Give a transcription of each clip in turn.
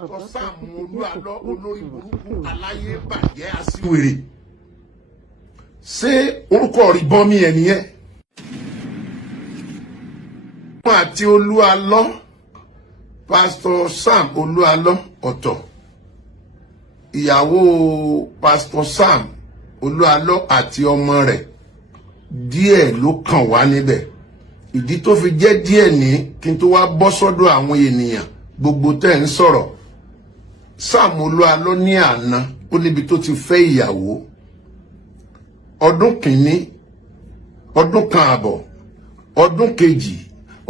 Pásítọ̀ Sam Olúalọ́ olórí burúkú aláyé bàjẹ́ aṣíwèrè. Ṣé orúkọ ìbọnmi ẹ̀ nìyẹn? Wọ́n àti Olúalọ́, Pásítọ̀ Sam Olúalọ́ ọ̀tọ̀. Ìyàwó Pásítọ̀ Sam Olúalọ́ àti ọmọ rẹ̀ díẹ̀ ló kàn wá níbẹ̀. Ìdí tó fi jẹ́ díẹ̀ ní kí n tó wá bọ́ sọ́dọ̀ àwọn ènìyàn gbogbo tẹ́ ń sọ̀rọ̀. Sam Olúalọ́ ní àná ó níbi tó ti fẹ́ ìyàwó. Ọdún kìíní, ọdún kan àbọ̀, ọdún kejì,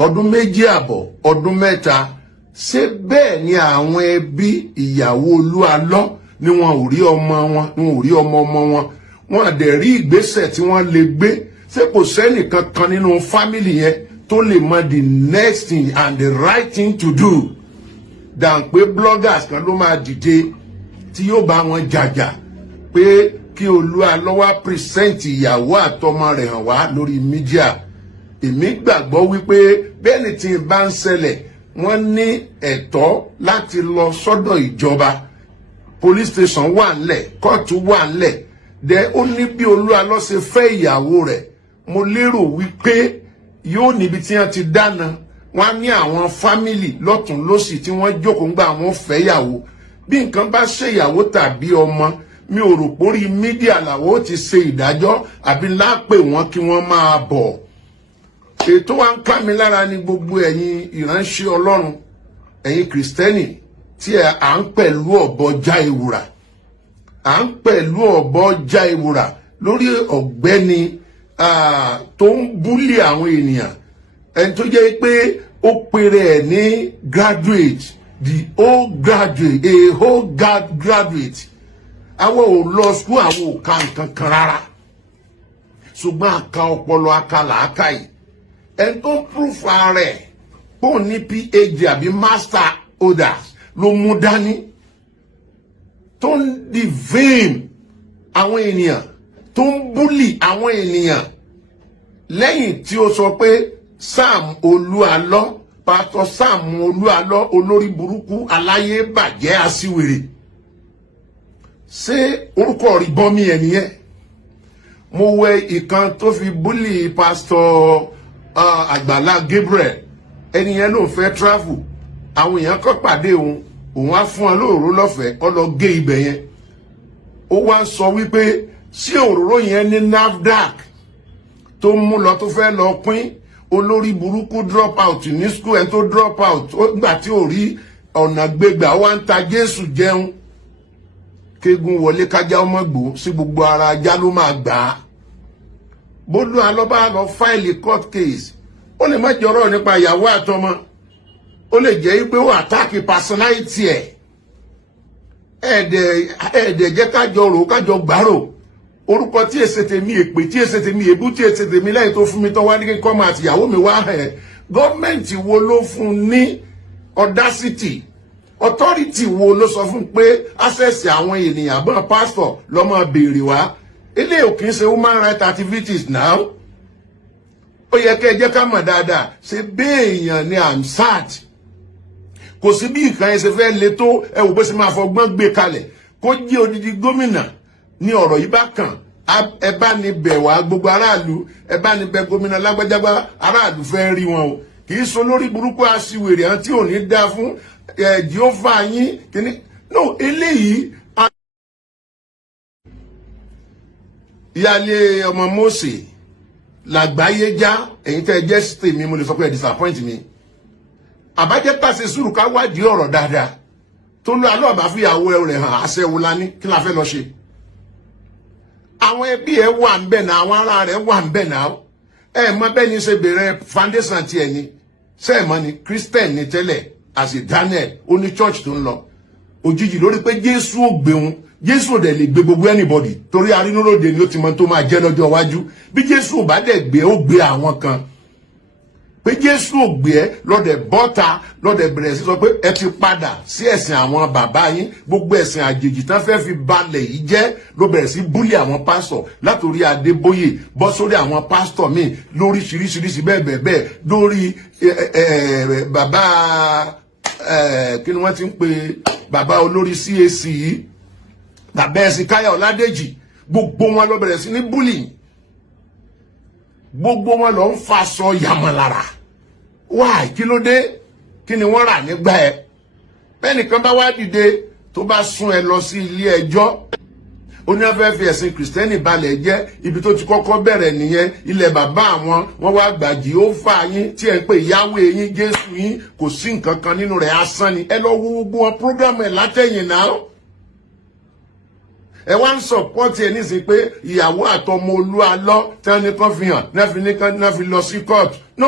ọdún méjì àbọ̀, ọdún mẹ́ta. Ṣé bẹ́ẹ̀ ni àwọn ẹbí ìyàwó Olúalọ́ ni wọn ò rí ọmọ wọn, wọn ò rí ọmọ wọn. Wọn á dẹ̀ rí ìgbésẹ̀ tí wọ́n lè gbé. Ṣé kò sẹ́nìkan kan nínú fámìlì yẹn tó lè mọ the next thing and the right thing to do? Dàn pé bloggers kan ló máa dìde tí yóò bá wọn jàjà pé kí Olúalọ́ wá present ìyàwó àtọmọ rẹ̀ hàn wá lórí mídíà. Èmi gbàgbọ́ wípé bẹ́ẹ̀ ni tí n bá ń ṣẹlẹ̀ wọ́n ní ẹ̀tọ́ láti lọ sọ́dọ̀ ìjọba. Police station wà ńlẹ̀, kóòtù wà ńlẹ̀. Dẹ̀ ó ní bí Olúalọ́ ṣe fẹ́ ìyàwó rẹ̀. Mo lérò wípé yóò níbi tí wọ́n ti dáná. Wọ́n á ní àwọn fámìlì lọ́tún lósì tí wọ́n jókòó ń gbà wọ́n fẹ́yàwó. Bí nǹkan bá ṣe ìyàwó tàbí ọmọ, mi ò rò pórí mídíà làwọn ó ti ṣe ìdájọ́ àbí lápè wọn kí wọ́n máa bọ̀. Ètò wa ń ká mi lára ní gbogbo ẹ̀yin ìránṣẹ́ Ọlọ́run, ẹ̀yin Kìrìsìtẹ́nì tí à ń pẹ̀lú ọ̀bọ já ewùrà. À ń pẹ̀lú ọ̀bọ já ewùrà lórí ọ̀gbẹ́ni tó ń búlì àwọn ènìyàn. Ẹni tó jẹ́ pé ó pèrè ẹ̀ ní graduate, the whole graduate, a whole graduate. Àwọn ò lọ school, àwọn ò ka nǹkan kan rárá. Ṣùgbọ́n àka ọpọlọ àka làákàyè. Ẹni tó ń proof ara ẹ̀ pò ní PhD àbí master orders ló mú dání. Tó ń defame àwọn ènìyàn, tó ń búlì àwọn ènìyàn. Lẹ́yìn tí ó sọ pé Sam Olúalọ́, Pásítọ̀ Sam Olúalọ́ olórí burúkú aláyé bàjẹ́ aṣíwèrè. Ṣé orúkọ ìbọnmi ẹ̀ nìyẹn? Mo wẹ ìkan tó fi búlì Pásítọ̀ Àgbàlá Gabriel. Ẹni yẹn ló ń fẹ́ travel. Àwọn èèyàn kan pàdé òun á fún ọ lóòró lọ́fẹ̀ẹ́ ọ lọ gé ibẹ̀ yẹn. Ó wá ń sọ wípé ṣé òróró yẹn ní NAFDAC tó mú lọ tó fẹ́ lọ pín. Olórí burúkú drop out ní school, ẹni tó drop out gbà tí ò rí ọ̀nà gbégbà wá ń ta Jésù jẹun. Kégun wọlé kájá ọmọ gbò sí gbogbo ara ajá ló máa gbà á. Olúalọ́ bá lọ fáìlì court case. Ó lè má jọrọ nípa ìyàwó àtọmọ. Ó lè jẹ́ pé ó àtàkì personality ẹ̀. Ẹ̀ẹ́dẹ̀ jẹ́ kájọ rò kájọ gbárò. Orúkọ tí èsè tèmi èpè tí èsè tèmi èbú tí èsè tèmi lẹ́yìn tó fún mi tán wá ní kíkọ́ máa ti ìyàwó mi wá ẹ̀. Gọ́ọ̀mẹ̀ntì wo ló fún ní audacity? Authority wo ló sọ fún pé access àwọn ènìyàn àbọ̀n pastor lọ́mọ béèrè wá? Ilé ò kìí ṣe human rights activities now. Ó yẹ kẹ́ ẹ jẹ́ ká mọ̀ dáadáa. Ṣé béèyàn ni Amsat? Kò sí bí ìkan ẹsẹ̀ fẹ́ le tó ẹ wò bó ṣe máa fọgbọ́n gbé kalẹ̀. Kó jẹ́ odidi gómìnà ní ọ̀rọ̀ yìí bá kàn. Ẹ bá ní bẹ̀ wá gbogbo aráàlú. Ẹ bá ní bẹ̀ gómìnà lágbájágbá aráàlú fẹ́ rí wọn o. Kì í so lórí burúkú aṣiwèrè àwọn tí ò ní dá fún Jehova yín kíní. No, eléyìí ìyáálé ọmọ Mósè làgbáyé já. Ẹ̀yin tẹ́ jẹ́ sítè mi mo lè sọ pé ẹ disappoint mi. Àbájẹ́ pàṣẹ sùúrù ká wádìí ọ̀rọ̀ dáadáa. Tó lọ àlọ́ àbá fìyàwó rẹ̀ hàn aṣẹ́wó lání kí la fẹ́ lọ ṣe. Àwọn ẹbí ẹ wà ń bẹ̀ náà, àwọn ará rẹ̀ wà ń bẹ̀ náà. Ẹ mọ bẹ́ẹ̀ ni ṣe bẹ̀rẹ̀ foundation tiẹ̀ ni. Ṣé ẹ mọ̀ ni Christian ni tẹ́lẹ̀ àti Daniel ó ní church tó ń lọ. Òjijì lórí pé Jésù ò gbé wọn. Jésù ò dẹ̀ lè gbé gbogbo anybody torí arínúròde ni ó ti mọ tó máa jẹ́ lọ́jọ́ iwájú. Bí Jésù ò bá dẹ̀ gbé ó gbé àwọn kan. Pé Jésù ò gbé ẹ lọ́dẹ̀ bọ́ta lọ́dẹ̀ bẹ̀rẹ̀ sí sọ pé ẹ ti padà sí ẹ̀sìn àwọn bàbá yín. Gbogbo ẹ̀sìn àjèjì tán fẹ́ fi balẹ̀ yìí jẹ́ ló bẹ̀rẹ̀ sí búlì àwọn pásítọ̀ látòrí Adébóyè bọ́ sórí àwọn pásítọ̀ míì lóríṣiríṣiríṣi bẹ́ẹ̀ lórí bàbá kí ni wọ́n ti ń pè bàbá olórí CAC yìí bàbá Ẹ̀sìnkáyà Ọládèjì gbogbo wọn lọ bẹ̀rẹ̀ sí ní bullying, gbogbo wọn lọ ń faṣọ yàmàlára. Why? Kí ló dé? Kí ni wọ́n rà nígbà ẹ? Bẹ́nìkan bá wá dìde tó bá sún ẹ lọ sí ilé ẹjọ́, ó ní afẹ́ fi ẹ̀sìn kìrìsìtẹ́nì balẹ̀ jẹ́, ibi tó ti kọ́kọ́ bẹ̀rẹ̀ nìyẹn, ilẹ̀ bàbá àwọn wọ́n wá gbà Jèhófà yín tí ẹ ń pè Yahweh yín, Jésù yín, kò sí nǹkan kan nínú rẹ̀, asán ni. Ẹ lọ wo gbogbo wọn prógrámù ẹ̀ látẹ̀yìn náà. Ẹ wá ń sọ̀pọ́tì ẹ nísìnyí pé ìyàwó àtọmọ Olúalọ́ tí wọ́n ní kán fi hàn náà fi lọ sí court. No.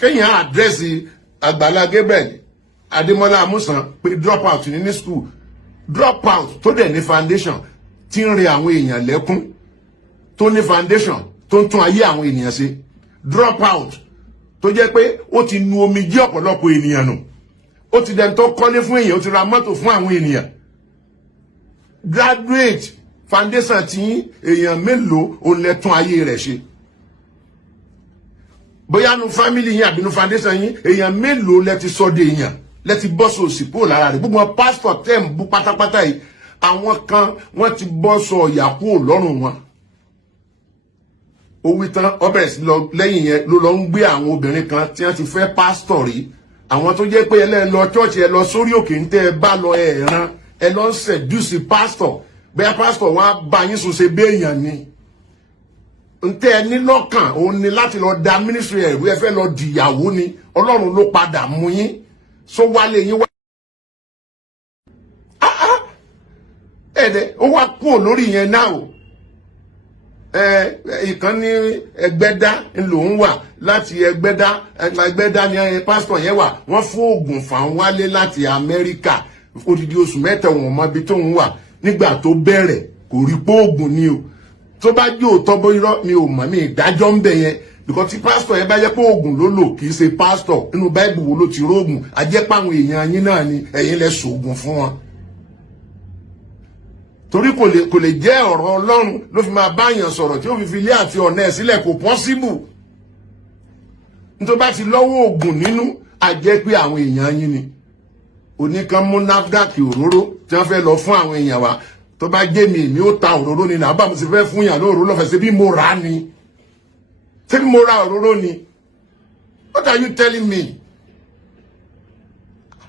Kéèyàn àdírẹ́sì Àgbàlá Gabriel Adémọ́lá Amúsàn pé drop out ní school, drop out tó dẹ̀ ní foundation tí ń re àwọn èèyàn lẹ́kún, tó ní foundation tó ń tún ayé àwọn ènìyàn ṣe, drop out tó jẹ́ pé ó ti nu omijé ọ̀pọ̀lọpọ̀ ènìyàn nù, ó ti dẹ̀ tó kọ́lé fún èèyàn, ó ti ra mọ́tò fún àwọn ènìyàn. Graduate foundation tí èèyàn mélòó ó lè tún ayé rẹ̀ ṣe? Bóyá nu family yín àbí nu foundation yín èèyàn mélòó lẹ ti sọ de èèyàn, lẹ ti bọ́ sọ òsìpò lára rẹ̀. Gbogbo pastor tẹ́ ń bú pátápátá yìí, àwọn kan wọ́n ti bọ́ sọ ọ̀yà kúrò lọ́rùn wọn. Ó wí tán ọbẹ̀ sí lọ lẹ́yìn yẹn ló lọ ń gbé àwọn obìnrin kan tí wọ́n ti fẹ́ pastor rí, àwọn tó jẹ́ pé ẹ lọ church, ẹ lọ sórí òkè ń tẹ́ ẹ bá lọ ẹ̀ràn, ẹ lọ ń seduce pastor, bẹ́ẹ̀ pastor wọn á bá yín sùn ṣe béèyàn ni. Ntẹ́ ẹ ní lọ́kàn òun ni láti lọ da ministry ẹ̀rú, ẹ fẹ́ lọ dìyàwó ni, Ọlọ́run ló padà mú yín, so wálé yín wá. Ẹ̀dẹ̀ ó wá kúrò lórí yẹn náà o. Ìkan ní Ẹgbẹ́dá lòún wà, láti Ẹgbẹ́dá ni pásítọ̀ yẹn wà, wọ́n fún oògùn fàn wálé láti Amẹ́ríkà, odidi oṣù mẹ́ta wọn mọ ibi tóun wà, nígbà tó bẹ̀rẹ̀ kò rí pé oògùn ni o. Tó bá jẹ́ òótọ́ bóyá mi ò mọ̀, mi ìdájọ́ ń bẹ̀ yẹn, because tí pásítọ̀ yẹn bá jẹ́ pé oògùn ló lò kì í ṣe pásítọ̀, nínú Báíbù wo ló ti róògùn? A jẹ́ pé àwọn èèyàn yín náà ni ẹ̀yin lẹ ṣoògùn fún wọn. Torí kò lè jẹ́ ọ̀rọ̀ Ọlọ́run ló fi máa báyàn sọ̀rọ̀ tí ó fi ilé àti ọ̀nà ẹ̀ sílẹ̀, kò possible. Nítorí bá ti lọ́wọ́ oògùn nínú, a jẹ́ pé àwọn èèyàn yín ni. Oníkan mú NAFDAC òróró tí wọ́n fẹ́ lọ fún àwọn èèyàn wa, tó bá jẹ́ mi ni ó ta òróró ni, náà bá mo sì fẹ́ fún yàn lóróró lọ́fẹ̀ẹ́, ṣe bí mo rà ni, ṣe bí mo ra òróró ni. What are you telling me?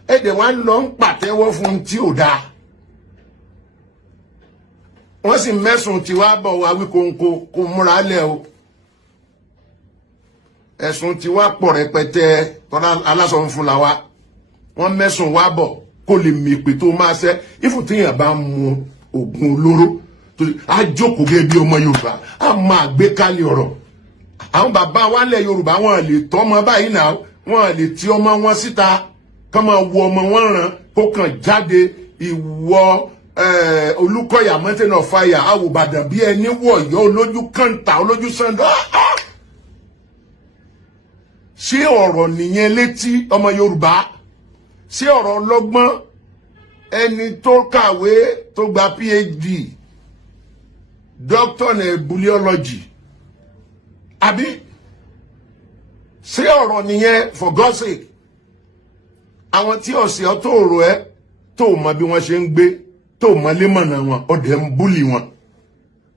Ẹ̀dẹ̀ wá lọ ń pàtẹ́wọ́ fún tí ò dáa, wọ́n sì mẹ́sùn tí wá bọ̀ wá wí kò múra lẹ̀ o. Ẹ̀sùn tí wá pọ̀ rẹpẹtẹ, tọ́lá alásọ fún la wa, wọ́n mẹ́sùn wá bọ̀ kó lè mèpè tó máa ṣẹ́. Ìfún tíyàn bá mu oògùn olóró tó a jókòó gẹ́gẹ́ bí ọmọ Yorùbá, a máa gbé kálí ọ̀rọ̀. Àwọn bàbá wa lẹ̀ Yorùbá wọn lè tọ́ ọmọ báyìí náà, wọn lè ti ọmọ wọn síta kán máa wo ọmọ wọn ràn kó kàn jáde. Ìwọ Olúkọ̀yà Mountain of Fire àwòbàdàn bí ẹni wọ̀ yọ olójú kàńtà olójú sàndó. Ṣé ọ̀rọ̀ nìyẹn létí ọmọ Yorùbá? Ṣé ọ̀rọ̀ ọlọ́gbọ́n ẹni tó kàwé tó gba PhD, doctor in embryology, àbí? Ṣé ọ̀rọ̀ nìyẹn, for God's sake? Àwọn tí ọ̀sẹ̀ ọ tó rò ẹ́ tó mọ bí wọ́n ṣe ń gbé, tó mọ lémọ̀nà wọn, ọ̀dẹ̀ ń búlì wọn.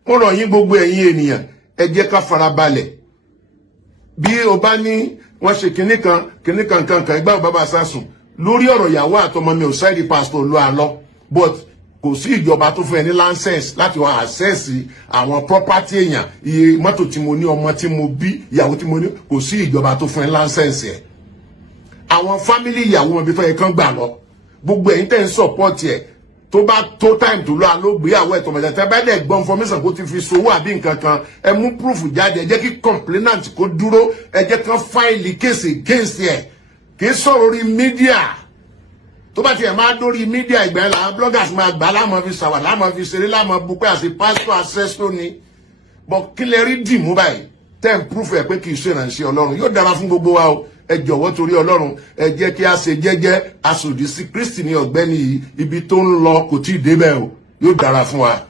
Mo rọ̀ yín gbogbo ẹ̀yin ènìyàn, ẹ jẹ́ ká farabalẹ̀. Bí o bá ní wọ́n ṣe kinní kan ìgbà bàbá sásùn lórí ọ̀rọ̀ ìyàwó àtọmọ mi ò sáìdì pásítọ̀ ló àlọ́, but kò sí ìjọba tó fún ẹ ní license láti wá access àwọn property èèyàn, iye mọ́tò tí mo ní, ọmọ tí mo bí, ìyàwó tí mo ní, kò sí ìjọba tó fún ẹ license ẹ̀. Àwọn family ìyàwó wọn bí tó yẹ kán gbà lọ, gbogbo ẹ̀yin tẹ́ ń support ẹ̀, tó bá tó time tó lọ alógbéyàwó ẹ̀tọ́ mẹ́ta tẹ́ bá dẹ̀ gbọ́ information kó ti fi sowó àbí nǹkan kan, ẹ mú proof jáde, ẹ jẹ́ kí complainant kó dúró, ẹ jẹ́ kán file case against ẹ̀. Kì í sọ̀rọ̀ orí mídíà, tó bá tiẹ̀ máa dórí mídíà ìgbà yẹn làwọn bloggers máa gbà láàmú fi sàwà, láàmú fi ṣeré, láàmú bupẹ́ àti pastor access ni. But kí lẹ rí dìmú báyìí tẹ́ ń proof ẹ̀ pé kì í ṣe ìrànṣẹ́ Ọlọ́run. Yóò dára fún gbogbo wa o. Ẹ jọ̀wọ́ torí Ọlọ́run, ẹ jẹ́ kí a ṣe jẹ́jẹ́, aṣòdì sí Kristi ní ọ̀gbẹ́ni yìí, ibi tó ń lọ kò tí ì débẹ̀ o. Yóò dára fún wa.